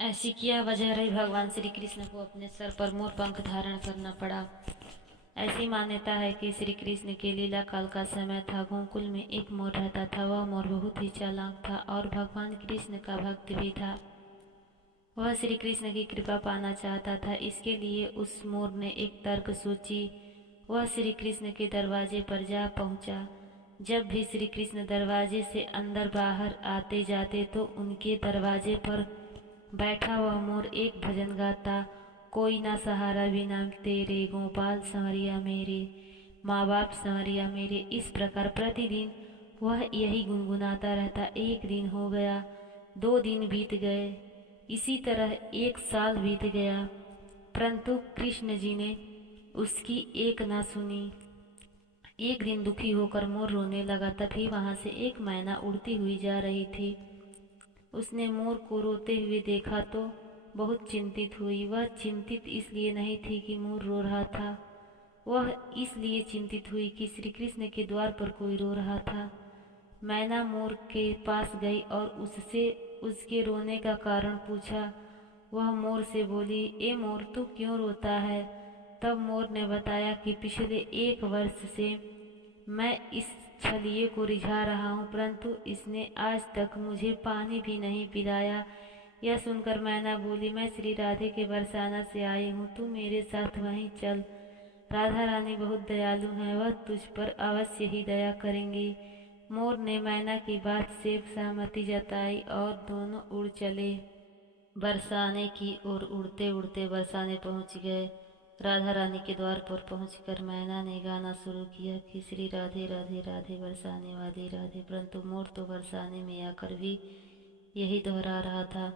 ऐसी क्या वजह रही भगवान श्री कृष्ण को अपने सर पर मोर पंख धारण करना पड़ा। ऐसी मान्यता है कि श्री कृष्ण के लीला काल का समय था। गोकुल में एक मोर रहता था। वह मोर बहुत ही चालाक था और भगवान कृष्ण का भक्त भी था। वह श्री कृष्ण की कृपा पाना चाहता था। इसके लिए उस मोर ने एक तर्क सोची। वह श्री कृष्ण के दरवाजे पर जा पहुंचा। जब भी श्री कृष्ण दरवाजे से अंदर बाहर आते जाते तो उनके दरवाजे पर बैठा वह मोर एक भजन गाता, कोई ना सहारा बिना तेरे, गोपाल संवरिया मेरे, माँ बाप संवरिया मेरे। इस प्रकार प्रतिदिन वह यही गुनगुनाता रहता। एक दिन हो गया, 2 दिन बीत गए, इसी तरह 1 साल बीत गया, परंतु कृष्ण जी ने उसकी एक ना सुनी। एक दिन दुखी होकर मोर रोने लगा। तभी वहां से एक मैना उड़ती हुई जा रही थी। उसने मोर को रोते हुए देखा तो बहुत चिंतित हुई। वह चिंतित इसलिए नहीं थी कि मोर रो रहा था, वह इसलिए चिंतित हुई कि श्री कृष्ण के द्वार पर कोई रो रहा था। मैना मोर के पास गई और उससे उसके रोने का कारण पूछा। वह मोर से बोली, ए मोर, तू क्यों रोता है? तब मोर ने बताया कि पिछले 1 वर्ष से मैं इस छलिए को रिझा रहा हूँ, परंतु इसने आज तक मुझे पानी भी नहीं पिलाया। यह सुनकर मैना बोली, मैं श्री राधे के बरसाना से आई हूँ, तू मेरे साथ वहीं चल। राधा रानी बहुत दयालु हैं, वह तुझ पर अवश्य ही दया करेंगी। मोर ने मैना की बात से सहमति जताई और दोनों उड़ चले बरसाने की ओर। उड़ते उड़ते बरसाने पहुंच गए। राधा रानी के द्वार पर पहुंचकर मैना ने गाना शुरू किया कि श्री राधे राधे राधे बरसाने वाली राधे, परंतु मोर तो बरसाने में आकर भी यही दोहरा रहा था।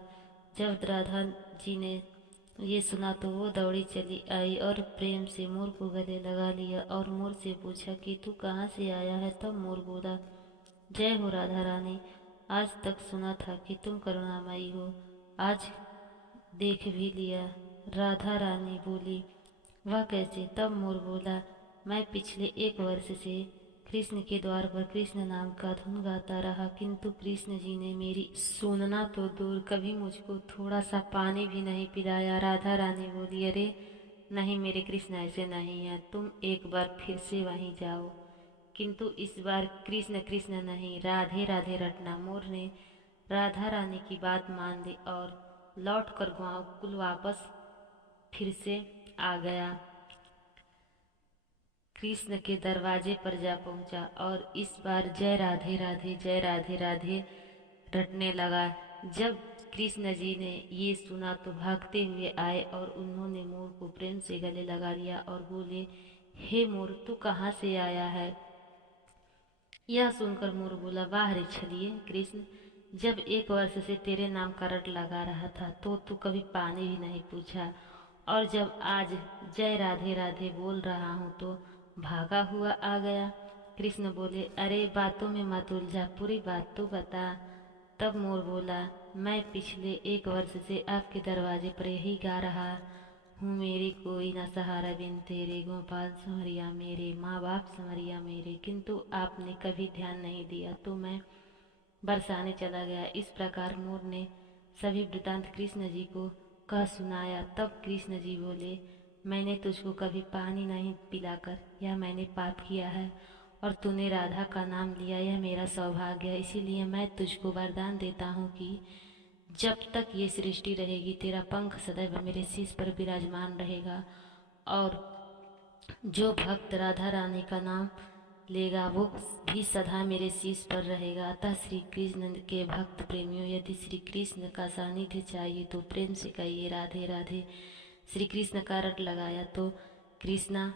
जब राधा जी ने ये सुना तो वो दौड़ी चली आई और प्रेम से मोर को गले लगा लिया और मोर से पूछा कि तू कहाँ से आया है? तब मोर बोला, जय हो राधा रानी, आज तक सुना था कि तुम करुणामयी हो, आज देख भी लिया। राधा रानी बोली, वह कैसे? तब मोर बोला, मैं पिछले 1 वर्ष से कृष्ण के द्वार पर कृष्ण नाम का धुन गाता रहा, किंतु कृष्ण जी ने मेरी सुनना तो दूर, कभी मुझको थोड़ा सा पानी भी नहीं पिलाया। राधा रानी बोली, अरे नहीं मेरे कृष्ण ऐसे नहीं है, तुम एक बार फिर से वहीं जाओ, किंतु इस बार कृष्ण कृष्ण नहीं, राधे राधे रटना। मोर ने राधा रानी की बात मान ली और लौटकर गोकुल वापस फिर से आ गया। कृष्ण के दरवाजे पर जा पहुंचा और इस बार जय राधे राधे जय राधे राधे रटने लगा। जब कृष्ण जी ने ये सुना तो भागते हुए आए और उन्होंने मोर को प्रेम से गले लगा लिया और बोले, हे मोर, तू कहाँ से आया है? यह सुनकर मोर बोला, वाह रे छलिए कृष्ण, जब 1 वर्ष से तेरे नाम का रट लगा रहा था तो तू कभी पानी भी नहीं पूछा, और जब आज जय राधे राधे बोल रहा हूँ तो भागा हुआ आ गया। कृष्ण बोले, अरे बातों में मत उलझा, पूरी बात तो बता। तब मोर बोला, मैं पिछले 1 वर्ष से आपके दरवाजे पर यही गा रहा हूँ, मेरी कोई ना सहारा बिन तेरे, गोपाल संवरिया मेरे, माँ बाप संवरिया मेरे, किंतु आपने कभी ध्यान नहीं दिया तो मैं बरसाने चला गया। इस प्रकार मोर ने सभी वृतांत कृष्ण जी को कह सुनाया। तब कृष्ण जी बोले, मैंने तुझको कभी पानी नहीं पिलाकर यह मैंने पाप किया है, और तूने राधा का नाम लिया, यह मेरा सौभाग्य है। इसीलिए मैं तुझको वरदान देता हूँ कि जब तक ये सृष्टि रहेगी तेरा पंख सदैव मेरे शीश पर विराजमान रहेगा, और जो भक्त राधा रानी का नाम लेगा वो भी सदा मेरे शीश पर रहेगा। अतः श्री कृष्ण के भक्त प्रेमियों, यदि श्री कृष्ण का सानिध्य चाहिए तो प्रेम से कहिए राधे राधे। श्री कृष्ण का रट लगाया तो कृष्णा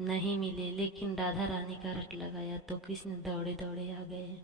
नहीं मिले, लेकिन राधा रानी का रट लगाया तो कृष्ण दौड़े दौड़े आ गए।